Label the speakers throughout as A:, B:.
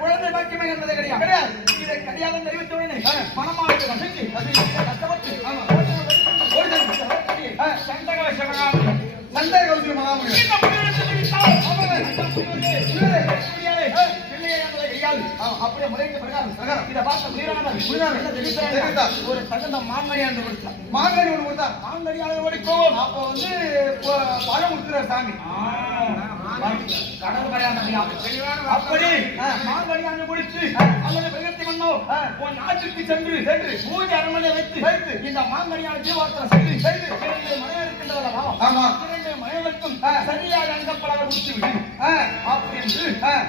A: குழந்தை பாக்கியமே என்பது கிடையாது. இதை கிடையாது தெரிவித்த உடனே. மனமாக வசதி கஷ்டப்பட்டு. ஓடி. சந்தக
B: சந்தேக கௌசியம்.
A: அப்படியே முறைக்கு பிரகாரம். இதை பார்த்த புரியாமல்
B: புரியாமல்.
A: என்ன தெரிவித்தார்? ஒரு தகுந்த மாங்கனியாண்டு கொடுத்தார்
B: மாங்கனி ஒண்ணு கொடுத்தா
A: மாங்கனியாக ஓடிக்கோவோம்
B: அப்ப வந்து பழம் கொடுத்துறாரு சாமி
A: அப்படி மாங்கனியாக முடித்து அல்லது பிரகத்தி மன்னோ உன் நாட்டுக்கு சென்று சென்று பூஜை அரண்மனை வைத்து
B: வைத்து.
A: இந்த மாங்கனியான ஜீவாத்திர செய்து செய்து மனைவி இருக்கின்றதல்லவா
B: ஆமா.
A: இரண்டு மனைவிக்கும் சரியாக அங்கப்படாத கொடுத்து விடு
B: ஆ,
A: அப்படி என்று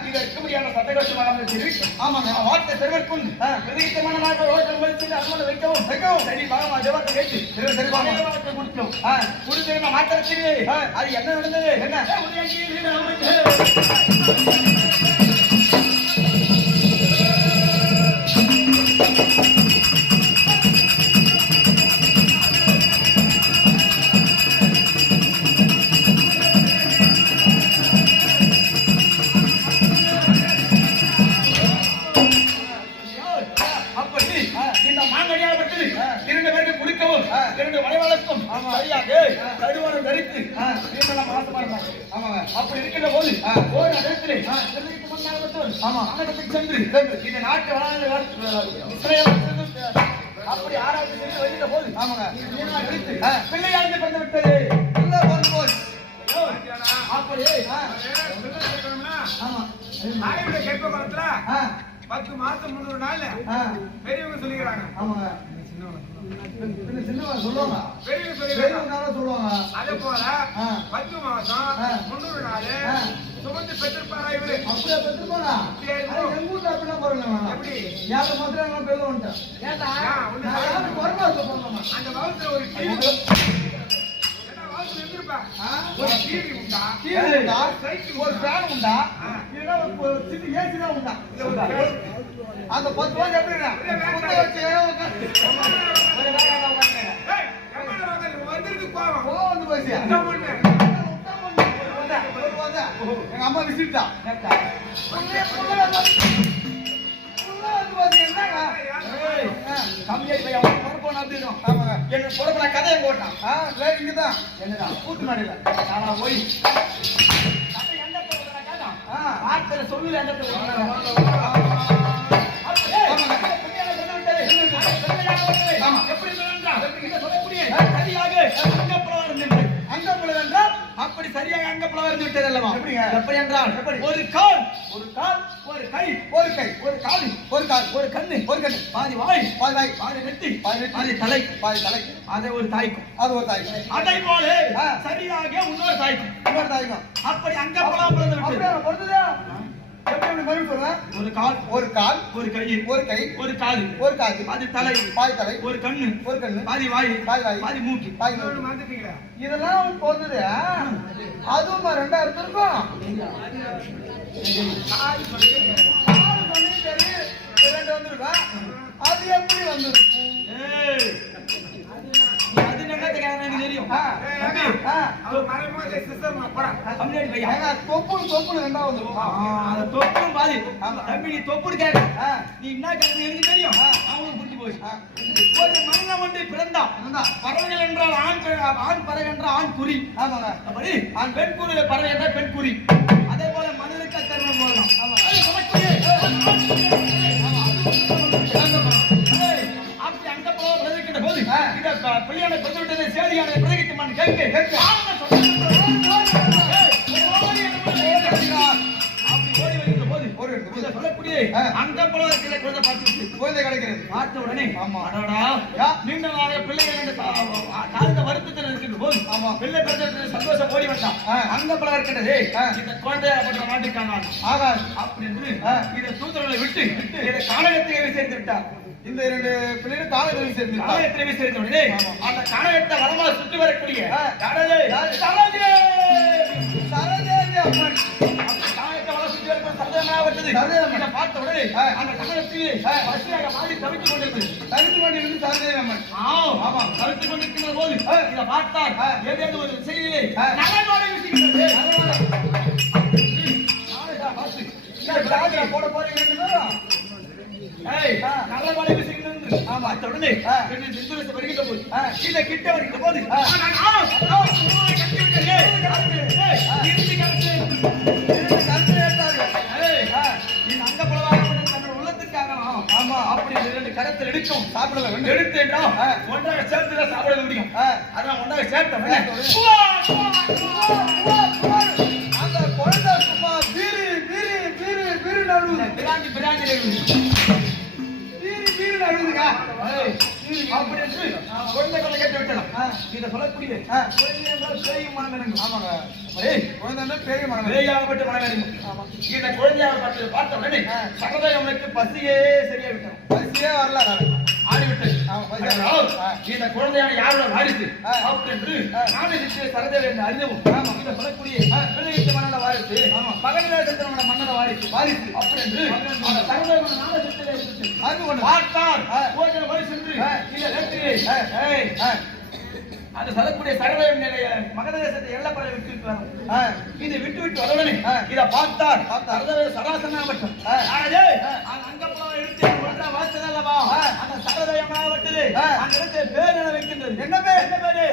A: இதற்கு முடியாத சட்டகோஷமாக தெரிவிக்கும்
B: ஆமாங்க
A: வார்த்தை செல்வர்க்கும் பிரதித்த மன்னனாக ரோஜன் வைத்து அரண்மனை வைக்கவும். வைக்கவும். சரி பாகமா ஜீவாத்தை கேட்டு.
B: சரி, பாகமா.
A: கொடுத்தோம் கொடுத்து மாத்திரத்திலே அது என்ன நடந்தது? என்ன? Hey! நீங்களும் ஆசைப்படுறாங்க
B: ஆமாங்க.
A: அப்படி இருக்கின்ற போது ஒரு இடத்திலே
B: ஆமா.
A: அங்கத்துக்கு சென்று இந்த நாட்டு இஸ்ரேல் அப்படி ஆராய்ச்சி செய்து வருகின்ற போது
B: ஆமாங்க.
A: பிள்ளையானது பிறந்து விட்டது.
B: உள்ள போன் போய்
A: அப்படி
B: ஆமா.
C: நாயுடைய கெப்ப காலத்துல பத்து மாசம் முந்நூறு நாள்ல
B: ஆ,
C: பெரியவங்க சொல்லிக்கிறாங்க.
B: ஆமாங்க. சொல்லுவாங்க சொல்லுவாங்க
C: அதே போல. பத்து மாசம். முந்நூறு நாள். சுமந்து பெற்றிருப்பாரா இவரு
B: அப்படியே பெற்றுப்போனா
C: சரி.
B: எங்க வீட்டுல அப்படின்னா பாருங்க
C: எப்படி
B: யாரு மாத்திரம் நான் பெரிய வந்துட்டேன்
C: அந்த வகுத்துல ஒரு டிவி என்ன? ஒரு டிவி உண்டா
B: ஒரு ஃபேன் உண்டா சின்ன ஏசி தான் உண்டா அந்த பத்து ரூபாய் எப்படின்னா வந்து
C: என்ன பண்ணு?
B: எங்க அம்மா விசிட்டா
A: கேட்டா
B: வந்து ஆமாங்க
A: என்ன கதையை போட்டான்
B: இங்கதான்
A: என்னதான்
B: கூட்டு மாடியில்
A: நானா போய் சரியாக.
B: அங்கப்புலம் என்றால்
A: அப்படி சரியாக அங்கப்புலவர் இருந்து விட்டது அல்லவா? எப்படி என்றால்? ஒரு கால்
B: ஒரு கால்
A: ஒரு கை
B: ஒரு கை
A: ஒரு காலி
B: ஒரு கால்
A: ஒரு கண்ணு
B: ஒரு கண்ணு
A: பாதி வாய்
B: பாதி வாய்
A: பாதி நெத்தி
B: பாதி.
A: பாதி தலை
B: பாதி தலை
A: அதை ஒரு தாய்க்கும்
B: அது ஒரு தாய்
A: அதை போல. சரியாக இன்னொரு தாய்க்கும்
B: இன்னொரு தாய்க்கும்
A: அப்படி அங்கப்புலம் பிறந்து
B: அப்படியே
A: விட்டது ஒரு கால்
B: ஒரு கால்
A: ஒரு கை
B: ஒரு கை
A: ஒரு காது
B: ஒரு காது
A: பாதி தலை
B: பாதி தலை
A: ஒரு கண்ணு
B: ஒரு கண்ணு
A: பாதி வாய்
B: பாதி வாய்.
A: பாதி மூக்கு.
B: பாதி.
C: மறந்துட்டீங்களா?
B: இதெல்லாம் பொறுத்தது அதுவும் ரெண்டாயிரத்து இருக்கும் ரெண்டு வந்திருக்கும் அது எப்படி வந்திருக்கும்?
A: பறவைகள் என்றால் ஆண் ஆண் பறவை என்றால் ஆண் குறி ஆண் பெண் குறி பறவை என்றால் பெண் குறி அதே போல மனிதனுக்கு தருணம் போடலாம் அப்படி ஓடி வருகின்ற போது
B: ஒரு இடத்துக்கு
A: இதை சொல்லக்கூடிய
B: ஆ.
A: அங்க அந்த இருக்கிற குழந்தை பார்த்து
B: குழந்தை கிடைக்கிறது
A: பார்த்த உடனே
B: ஆமா.
A: அடடா
B: யா.
A: நீண்ட நாளாக பிள்ளைகள் என்று தாழ்ந்த வருத்தத்தில் இருக்கின்ற போது
B: ஆமா.
A: பிள்ளை பிறந்த சந்தோஷம் ஓடி வந்தான்
B: அந்த
A: அங்க பல இருக்கின்றது
B: ஆ.
A: இந்த குழந்தைய பட்ட மாட்டிருக்காங்க
B: ஆகாது
A: அப்படி என்று இதை தூதர்களை விட்டு இதை காணகத்தை சேர்த்து விட்டார்
B: இந்த இரண்டு பிள்ளைகள் காலத்தில் சேர்ந்து
A: காணகத்தை சேர்த்த உடனே. அந்த காணகத்தை வரமா சுற்றி வரக்கூடிய?
B: யாரு?
A: சரோஜினி!
B: சரோஜேவி அம்மன்
A: பார்த்த உடனே. அந்த காணகத்தில் பசியாக மாறி தவித்துக் கொண்டிருந்தது
B: தனித்து கொண்டிருந்து சரோஜேவி அம்மன்
A: ஆம். தடுத்துக் கொண்டிருக்கின்ற போது. இதை பார்த்தார். ஏதேனும் ஒரு செய்தியிலே. நலனோடு.
B: என்ன ஜாதியில போட போறீங்க ஆமா.
A: சிந்துரசு வருகின்ற போது. இந்த கிட்ட வருகின்ற போது கரத்தில் எடுக்கும்
B: சாப்பிடல வேண்டாம்.
A: எடுத்து என்றால். ஒன்றாக சேர்த்து தான் சாப்பிட முடியும். அதான் ஒன்றாக சேர்த்தோம்
B: அந்த குழந்தை சும்மா பீரு, பீரு, பீரு, பீரு நழுவுது.
A: பிராஞ்சி பிராஞ்சி
B: பீரு, நழுவுதுங்க.
A: அப்படி என்று குழந்தைகளை கேட்டு விட்டலாம். இதை சொல்லக்கூடிய
B: ஆ.
A: குழந்தை என்றால் பேயும் மனநிலைங்க
B: ஆமாங்க.
A: ஏய்,
B: குழந்தைன்னா பெரிய மரம்.
A: பேயாகப்பட்ட மனநிலைங்க
B: ஆமா.
A: இந்த குழந்தையாகப்பட்டதை பார்த்த உடனே. சகோதரனுக்கு பசியே சரியா விட்டோம்
B: பரிசையே வரல பசி.
A: அதனால். இந்த குழந்தையான யாரோட வாரிசு என்று
B: ஆ.
A: நாடு சிற்று சரதேவ என்று அறிந்தவும். இதை சொல்லக்கூடிய பிள்ளைகிட்ட மன்னன வாரிசு
B: ஆமா.
A: மகனிடத்தின மன்னன வாரிசு
B: வாரிசு.
A: அப்படி என்று அந்த சரதேவன நாடு சிற்றிலே இருந்துச்சு.
B: அறிவு கொண்டு.
A: பார்த்தார்
B: ஆ.
A: போகிற வழி சென்று. இந்த
B: ஆ,
A: அது சொல்லக்கூடிய சரதேவன் நிலைய மகத தேசத்தை எல்லப்பறை விட்டு விட்டு இது விட்டு விட்டு வரவுடனே
B: ஆ.
A: இத பார்த்தார். சரதேவ
B: ஆ.
A: ஆனதே அந்த அங்கப்புறம் எடுத்து ஒன்றா வார்த்ததல்லவா அந்த இடத்துல பேர் என வைக்கின்றது.
B: என்ன பேர்?
A: என்ன பேரு?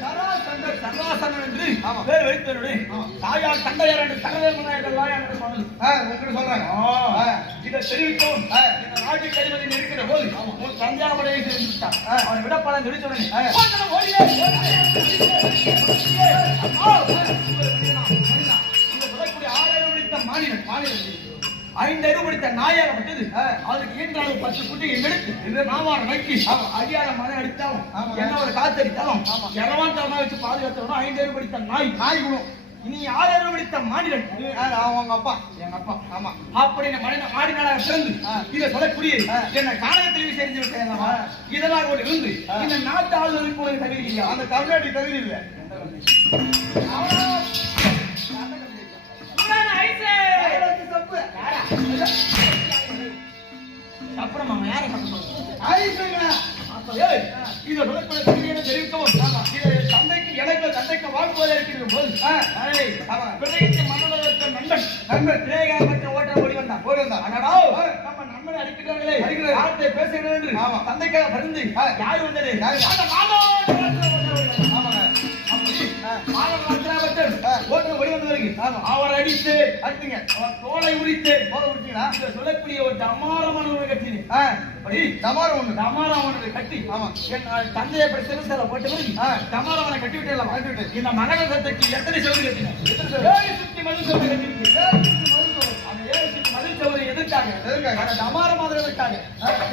A: சராசங்கர் என்று. பேர் வைத்தவருடைய
B: ஆமா.
A: தாயார் தந்தையார் என்று சரதேவனாயர்கள் என்று
B: சொல்றாங்க.
A: இதை தெரிவிக்கவும்
B: ஆ.
A: இந்த நாட்டுக்கு அதிபதி இருக்கிற போது உன் விட்டான்.
B: ஆ.
A: அவன் விடப்படம் ஆறாயிரம் பிடித்த மாநிலம் மாநிலம். ஐந்து அறிவு பிடித்த நாயாகப்பட்டது
B: ஆ.
A: அதுக்கு ஈன்றாவது பத்து குட்டி எங்களுக்கு நாவார நக்கி அடியார மனம் அடித்தாலும். என்ன ஒரு காத்தடித்தாலும்
B: ஆமா.
A: இரவாந்தரமா வச்சு பாதுகாத்தவனும் ஐந்து அறிவு பிடித்த நாய்
B: நாய் குணம்.
A: இனி ஆறு அறிவு பிடித்த மாநிலம்
B: உங்க அப்பா.
A: எங்க அப்பா
B: ஆமா.
A: அப்படின்னு மனித மாடினாளாக பிறந்து
B: ஆ.
A: இதை சொல்லக்கூடிய. என்ன காணகத்தில் தெரிஞ்சு விட்டேன். இதெல்லாம் கூட இருந்து. இந்த நாட்டு ஆளுநருக்கு தகுதி இல்லையா
B: அந்த தமிழ்நாட்டுக்கு தகுதி இல்ல.
A: அப்புறம் மாமா யாரை சத்தம்
B: ஐசுங்க.
A: அப்ப இதை சொல்லக்கூடிய தகுதியை தெரிவிக்கவும் இதை தந்தைக்கு எனக்கு தந்தைக்கு வாழ்க்கையாக இருக்கிற போது
B: ஆ.
A: ஏய்,
B: ஆமா.
A: பிள்ளைக்கு மன்னனுக்கு நண்பன்
B: நண்பன்.
A: திரேகாமற்ற ஓட்ட ஓடி வந்தான்
B: ஓடி வந்தான்.
A: அடடா, நம்ம நண்பனை அடிக்கிறார்களே
B: அடிக்கிறார்கள்.
A: யார்கிட்ட பேசுகிறேன் என்று
B: ஆமா.
A: தந்தைக்காக பரிந்து
B: ஆ.
A: யார் வந்தது
B: யாரு?
A: அந்த அவர் அடித்து
B: அடித்தீங்க.
A: அவர் தோலை உரித்து
B: விட்டீங்களா?
A: இதை சொல்லக்கூடிய ஒரு டமாரமான ஒரு கட்சி
B: ஆ,
A: அப்படி
B: டமாரம் ஒண்ணு.
A: கட்டி
B: ஆமா.
A: என் தந்தையை அப்படி சிறுசால போட்ட. டமாரவனை கட்டி விட்டேன்
B: கட்டி விட்டேன்.
A: இந்த மகரசத்துக்கு எத்தனை செவரு கட்டின
B: எத்தனை செவரு
A: கட்டிருக்கு அந்த ஏழு எதிர்க்காங்க
B: எதற்காக?
A: அந்த டமார மாதிரி இருக்காங்க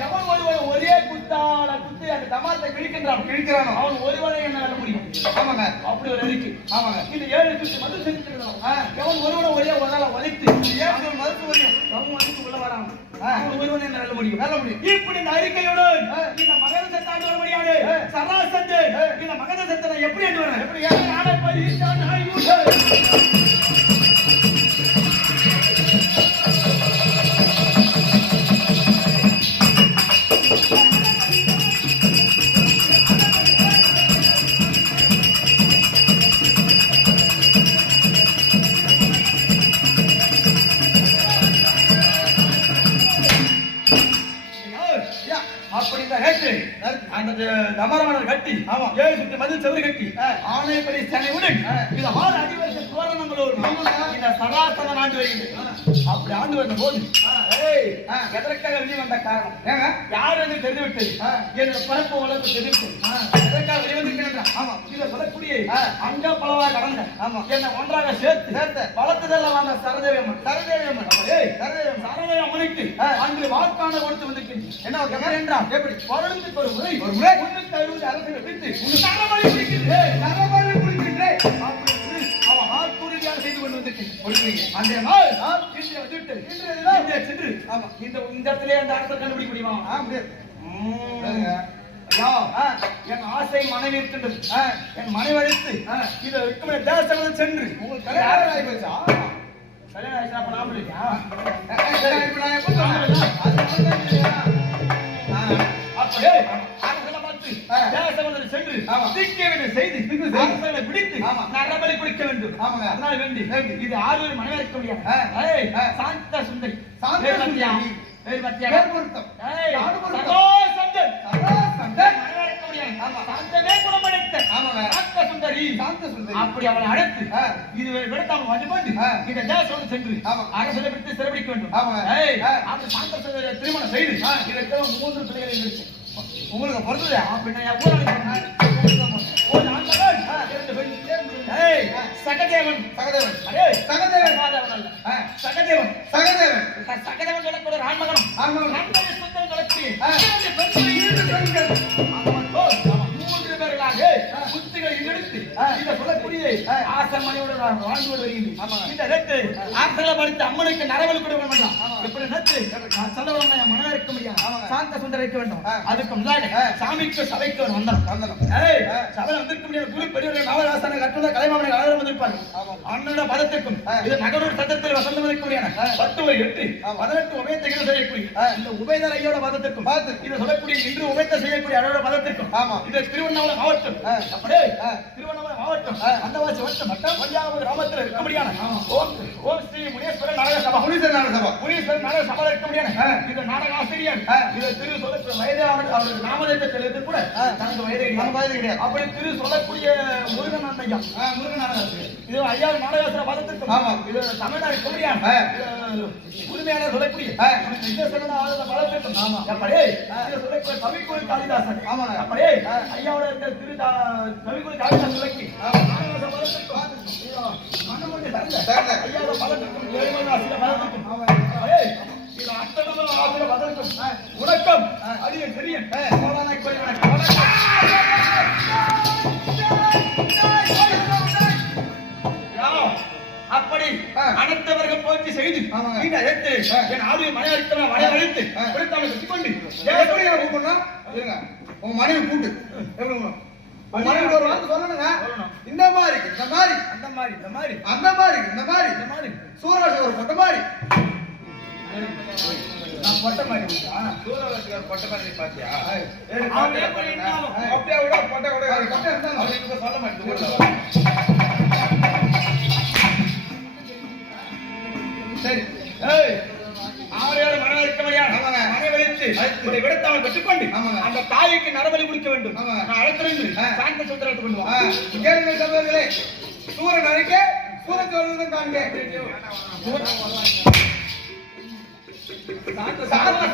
A: எவன் ஒருவன் ஒரே குத்தால குத்தி அந்த டமாரத்தை கிழிக்கின்றான்
B: கிழிக்கிறானோ?
A: அவன் ஒருவனை என்ன வெல்ல முடியும்
B: ஆமாங்க.
A: அப்படி ஒரு இருக்கு
B: ஆமாங்க.
A: இந்த ஏழு சுத்தி மதில் செஞ்சிருக்கிறோம்
B: ஆ.
A: எவன் ஒருவனை ஒரே உடல உதைத்து
B: மறுத்து வரையும்?
A: அவன் வந்து உள்ள. அவன் ஒருவனை என்ன வெல்ல முடியும்
B: வெல்ல முடியும்.
A: இப்படி இந்த அறிக்கையோடு இந்த மகர தாண்டி வர முடியாது
B: ஆ.
A: இந்த மகர சத்தனை எப்படி என்று வரேன்
B: எப்படி?
A: நாடை பரிசான் தமரமணர் கட்டி
B: ஆமா.
A: ஏழு சுற்றி மதில் செவரு கட்டி
B: ஆ.
A: ஆணைப்படி சனையுடன்
B: ஆ.
A: இந்த ஆறு அடிவரிசை தோரணங்களோடு. இந்த சராசன ஆண்டு வருகிறது அப்படி ஆண்டு வந்த போது. எதற்காக வெளியே வந்த காரணம்? யார் என்று தெரிந்துவிட்டது. என்ற பரப்பு தெரிவித்தது
B: ஆ.
A: எதற்காக வெளிவந்திருக்கின்றான்
B: ஆமா.
A: இதை சொல்லக்கூடிய. அங்க பலவா கடந்த
B: ஆமா.
A: என்னை ஒன்றாக சேர்த்து
B: சேர்த்து.
A: வளர்த்ததெல்லாம் அந்த சரதேவம்மன்
B: சரதேவியம்மன்.
A: ஏய்,
B: சரதேவியம்மன்.
A: சரதேவம்மனுக்கு
B: ஆ.
A: அன்று வாக்கான கொடுத்து வந்திருக்கின்றேன்
B: என்ன
A: என்றால்
B: எப்படி?
A: வருடத்துக்கு ஒரு முறை
B: ஒரு முறை?
A: முன்னூத்தி அறுபது அரசுகளை வைத்து
B: நரபலி குடிக்கின்றேன்.
A: வந்திருக்கின்றேன்
B: கொடுக்குறீங்க.
A: அந்த நாள்
B: ஆ.
A: இன்று வந்துவிட்டது.
B: இன்று இதுதான்.
A: இன்று சென்று
B: ஆமா.
A: இந்த இந்த இடத்திலே அந்த அரசை கண்டுபிடிக்க முடியுமா
B: ஆ, முடியாது.
A: என் ஆசை மனைவி இருக்கின்றது. என் மனைவி அழைத்து. இதை விற்கும் தேசங்கள் சென்று
B: உங்களுக்கு கல்யாணம் ஆகி போச்சா?
A: கல்யாணம் ஆயிடுச்சா அப்ப நாம இல்லையா
B: ஏ, ஏ, சரி, இப்ப நான் எப்ப சொன்னேன்? அது மட்டும் இல்லையா? ஆமா.
A: திக்க வேண்டும் செய்து
B: திக்கு
A: பிடித்து. நரபலி கொடுக்க வேண்டும். அதனால் வேண்டி. இது ஆறுவர் மனைவிக்க முடியாது. சாந்த சுந்தரி
B: சாந்த? சுந்தரி.
A: அப்படி அவளை அழைத்து. இது விடுத்து அவங்க வந்து
B: ஆ.
A: இந்த தேசோடு சென்று. அரசனை விட்டு சிறப்பிக்க வேண்டும் திருமணம் செய்து. இதற்கு மூன்று பிள்ளைகளை
B: உங்களுக்கு பொறுத்தது.
A: ஏய், சகதேவன்
B: சகதேவன்
A: அரே,
B: சகதேவன்.
A: சகாதேவன். சகதேவன்
B: சகதேவன்
A: ச- சகதேவன் சொல்லக்கூடிய ஒரு ஆண்மகனும்
B: ஆண்மகனும்.
A: நண்பரை சுத்தம்
B: ஆ.
A: இரண்டு பெண்களை
B: இரண்டு பெண்கள்.
A: மூன்று பேர்களாக புத்திகளை எடுத்து சொல்லக்கூடிய
B: ஆ.
A: ஆசமணியோடு நான் வாழ்ந்து வருகிறேன்
B: ஆமா.
A: இந்த நேற்று ஆசல படுத்த அம்மனுக்கு நரவல் கொடுக்க வேண்டும்
B: ஆமா.
A: எப்படி நேற்று நான் செல்லவன் என் மனம் இருக்க முடியாது
B: ஆமாங்க.
A: சாந்த சுந்தர இருக்க வேண்டும். அதுக்கு முன்னாடி. சாமிக்கு சபைக்கு ஒரு வந்தனம்
B: வந்தனம்.
A: ஏய்
B: ஆ.
A: சபை வந்திருக்க முடியாது குரு நவராசன கட்டுள்ள கலைமாமனை. அண்ணனோட. இது சத்தத்தில் வசந்தம் இருக்கக்கூடியான
B: ஆ.
A: பத்து ஒரு எட்டு. பதினெட்டு உபயத்தை செய்யக்கூடிய. இந்த உபயதர் ஐயோட பதத்திற்கும். இதை சொல்லக்கூடிய இன்று உபயத்தை செய்யக்கூடிய அழகோட பதத்திற்கும்
B: ஆமா.
A: இது திருவண்ணாமலை மாவட்டம். அப்படியே. திருவண்ணாமலை மாவட்டம்
B: ஆ.
A: அந்தவாசி வட்டம் வட்டம் பஞ்சாபு கிராமத்தில் இருக்க முடியான ஓம் ஓம் ஸ்ரீ முனீஸ்வரர் நாடக சபா
B: முனீஸ்வரன் நாடக சபா.
A: முனீஸ்வரர் நாடக சபா இருக்க முடியான
B: ஆ.
A: இந்த நாடக ஆசிரியர். இது திரு சொல்லக்கூடிய வயதான நாமதேசத்தில் இருந்து கூட. தனது வயதை
B: நம்ம வயது கிடையாது.
A: அப்படி திரு சொல்லக்கூடிய முருகன்
B: ஆ, முருகன் நாடக.
A: இது ஐயா நாடகாசுர பதத்திற்கும்
B: ஆமா.
A: இது தமிழ்நாடு கொடியான்
B: ஆ.
A: உரிமையான சொல்லக்கூடிய
B: ஆமா.
A: அப்படியே சொல்லக்கூடிய கவிக்குழு காளிதாசன்
B: ஆமாங்க.
A: அப்படியே. ஐயாவோட திரு கவிக்குழு காளிதாசன் சொல்லி
B: ஆமா.
A: சரங்க. ஐயாவோட ஆசிரியர் பதத்திற்கும்
B: ஆமா.
A: அப்படியே இது அஷ்டம ஆசிரியர் பதத்திற்கும்
B: ஆ.
A: வணக்கம்
B: ஆ.
A: அடிய பெரியன்
B: ஆ.
A: கோலானாய் கோயில் வணக்கம் வணக்கம் யா, அப்படி
B: ஆ.
A: போற்றி செய்து எட்டு
B: ஆ.
A: என் ஆடிய மனையளித்தவன் வரையழைத்து
B: ஆ.
A: கொடுத்தவனை கட்டிக்கொண்டு
B: எப்படி நான் கூப்பிடணும்? இருங்க. உங்க மனைவி கூப்பிட்டு. எப்படி மனைவி ஒரு வார்த்தை சொல்லணுங்க. இந்த மாதிரி இந்த மாதிரி
A: அந்த மாதிரி இந்த மாதிரி
B: அந்த மாதிரி இந்த மாதிரி
A: இந்த மாதிரி
B: சூரராசி ஒரு பொட்ட மாதிரி
A: நான் பொட்ட மாதிரி இருக்கா?
C: சூரவசிகர் பொட்ட மாதிரி பாத்தியா. அப்படியே விட பொட்ட கூட
B: பொட்டை
C: இப்ப சொல்ல மாட்டேங்குது
A: இதை விடுத்து அவன் பெற்றுக்கொண்டு. அந்த தாய்க்கு நரபலி கொடுக்க வேண்டும். நான்
B: ஆ.
A: சாந்த சுந்தரத்தை கொண்டு வா.
B: ஆ, கேளுங்கள் சகோதரர்களே சூரன் அழைக்க சூரன் சொல்வதும் காண்க
A: சாந்த